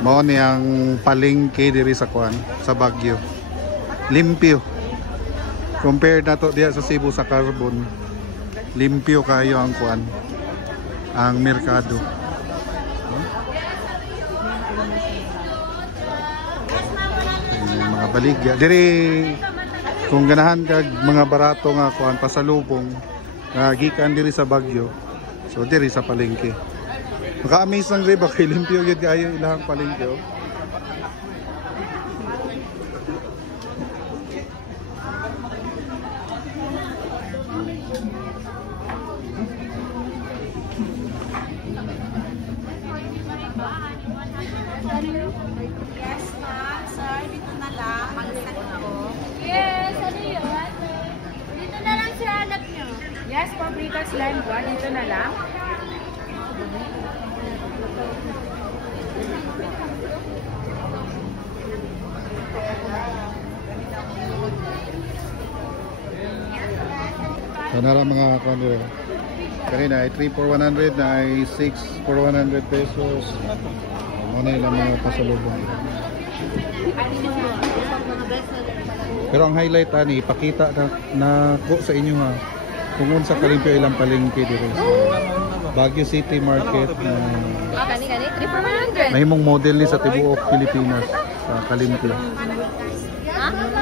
Mao ni ang palengke diri sa kuan sa Baguio. Limpyo. Compared na to diya sa Cebu sa Carbon. Limpyo kayo ang kuan. Ang merkado. Mga baligya. Diri kung ganahan kag mga barato nga kuan pasalubong gikan diri sa Baguio. So diri sa palengke. Maka-amaze lang rin kay limpyo gyud kayo ilahang palengke. Oh. Yes, ma'am. Sir, dito na lang. Yes, ano yun? Dito na lang sir, hanap nyo. Yes, paprika slime ba? Dito na lang. Sana lang mga kuno. Kanina ay 3 for 100 na ay 6 for 100 pesos. Ano lang mga pasalubong. Pero ang highlight ani ipakita na ko sa inyo ha kung unsa kalimpyo ilang palengke dito sa Baguio City Market na Kani, 3 for 100. mahimong model ni sa tibuok Pilipinas sa kalimpyo. Ha?